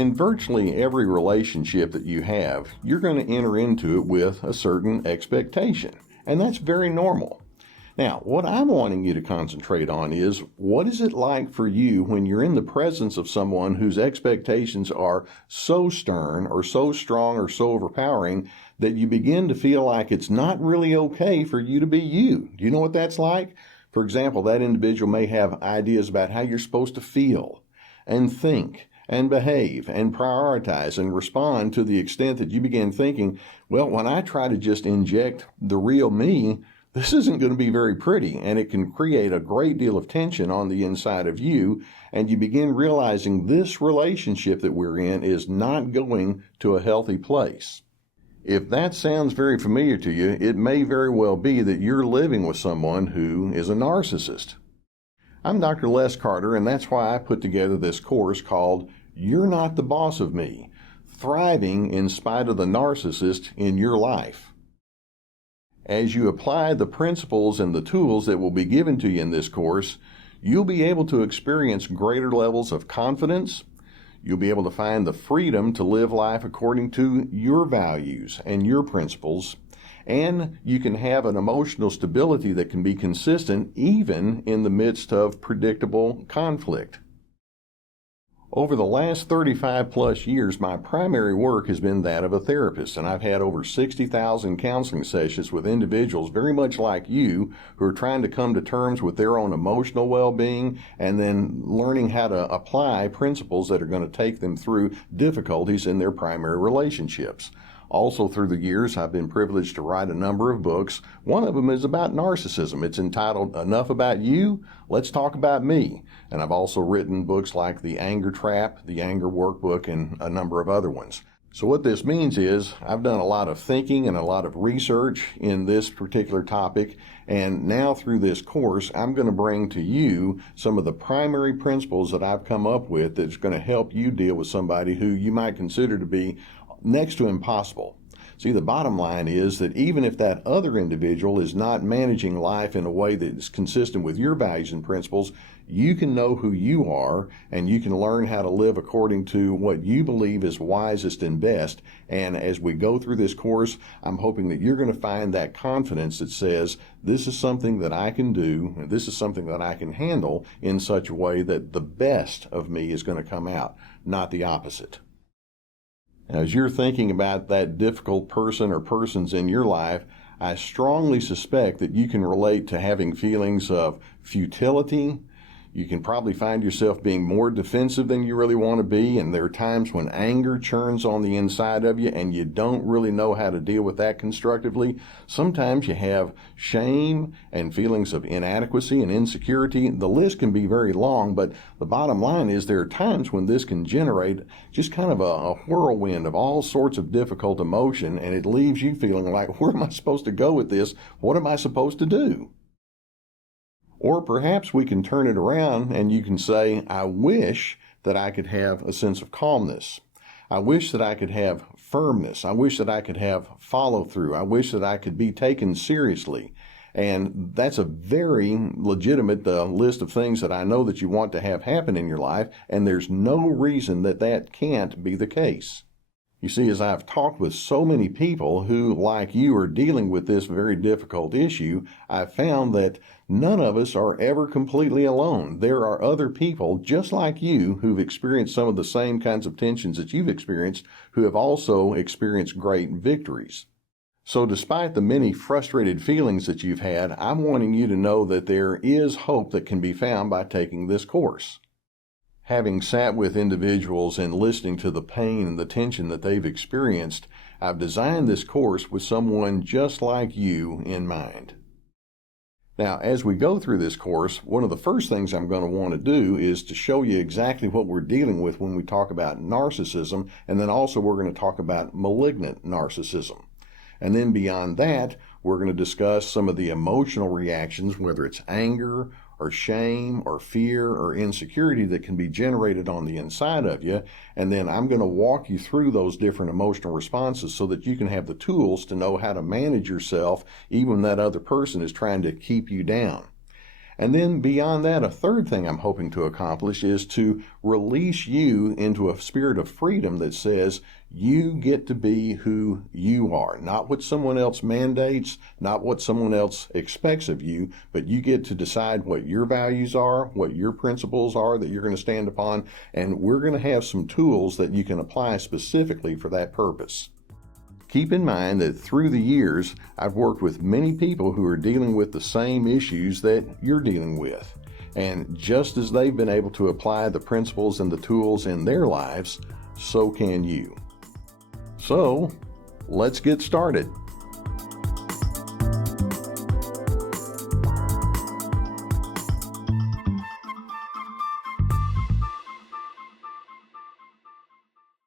In virtually every relationship that you have, you're going to enter into it with a certain expectation, and that's very normal. Now, what I'm wanting you to concentrate on is, what is it like for you when you're in the presence of someone whose expectations are so stern or so strong or so overpowering that you begin to feel like it's not really okay for you to be you? Do you know what that's like? For example, that individual may have ideas about how you're supposed to feel and think and behave and prioritize and respond, to the extent that you begin thinking, well, when I try to just inject the real me, this isn't going to be very pretty, and it can create a great deal of tension on the inside of you, and you begin realizing this relationship that we're in is not going to a healthy place. If that sounds very familiar to you, it may very well be that you're living with someone who is a narcissist. I'm Dr. Les Carter, and that's why I put together this course called You're Not the Boss of Me, Thriving in Spite of the Narcissist in Your Life. As you apply the principles and the tools that will be given to you in this course, you'll be able to experience greater levels of confidence. You'll be able to find the freedom to live life according to your values and your principles, and you can have an emotional stability that can be consistent even in the midst of predictable conflict. Over the last 35 plus years, my primary work has been that of a therapist, and I've had over 60,000 counseling sessions with individuals very much like you who are trying to come to terms with their own emotional well-being and then learning how to apply principles that are going to take them through difficulties in their primary relationships. Also, through the years, I've been privileged to write a number of books. One of them is about narcissism. It's entitled Enough About You, Let's Talk About Me. And I've also written books like The Anger Trap, The Anger Workbook, and a number of other ones. So what this means is I've done a lot of thinking and a lot of research in this particular topic, and now through this course, I'm going to bring to you some of the primary principles that I've come up with that's going to help you deal with somebody who you might consider to be next to impossible. See, the bottom line is that even if that other individual is not managing life in a way that is consistent with your values and principles, you can know who you are, and you can learn how to live according to what you believe is wisest and best. And as we go through this course, I'm hoping that you're going to find that confidence that says, this is something that I can do, and this is something that I can handle in such a way that the best of me is going to come out, not the opposite. As you're thinking about that difficult person or persons in your life, I strongly suspect that you can relate to having feelings of futility. You can probably find yourself being more defensive than you really want to be, and there are times when anger churns on the inside of you and you don't really know how to deal with that constructively. Sometimes you have shame and feelings of inadequacy and insecurity. The list can be very long, but the bottom line is there are times when this can generate just kind of a whirlwind of all sorts of difficult emotion, and it leaves you feeling like, where am I supposed to go with this? What am I supposed to do? Or perhaps we can turn it around and you can say, I wish that I could have a sense of calmness. I wish that I could have firmness. I wish that I could have follow through. I wish that I could be taken seriously. And that's a very legitimate list of things that I know that you want to have happen in your life, and there's no reason that that can't be the case. You see, as I've talked with so many people who, like you, are dealing with this very difficult issue, I've found that none of us are ever completely alone. There are other people just like you who've experienced some of the same kinds of tensions that you've experienced, who have also experienced great victories. So despite the many frustrated feelings that you've had, I'm wanting you to know that there is hope that can be found by taking this course. Having sat with individuals and listening to the pain and the tension that they've experienced, I've designed this course with someone just like you in mind. Now, as we go through this course, one of the first things I'm going to want to do is to show you exactly what we're dealing with when we talk about narcissism, and then also we're going to talk about malignant narcissism. And then beyond that, we're going to discuss some of the emotional reactions, whether it's anger or shame or fear or insecurity that can be generated on the inside of you. And then I'm going to walk you through those different emotional responses so that you can have the tools to know how to manage yourself even when that other person is trying to keep you down. And then beyond that, a third thing I'm hoping to accomplish is to release you into a spirit of freedom that says you get to be who you are, not what someone else mandates, not what someone else expects of you, but you get to decide what your values are, what your principles are that you're going to stand upon, and we're going to have some tools that you can apply specifically for that purpose. Keep in mind that through the years, I've worked with many people who are dealing with the same issues that you're dealing with. And just as they've been able to apply the principles and the tools in their lives, so can you. So, let's get started.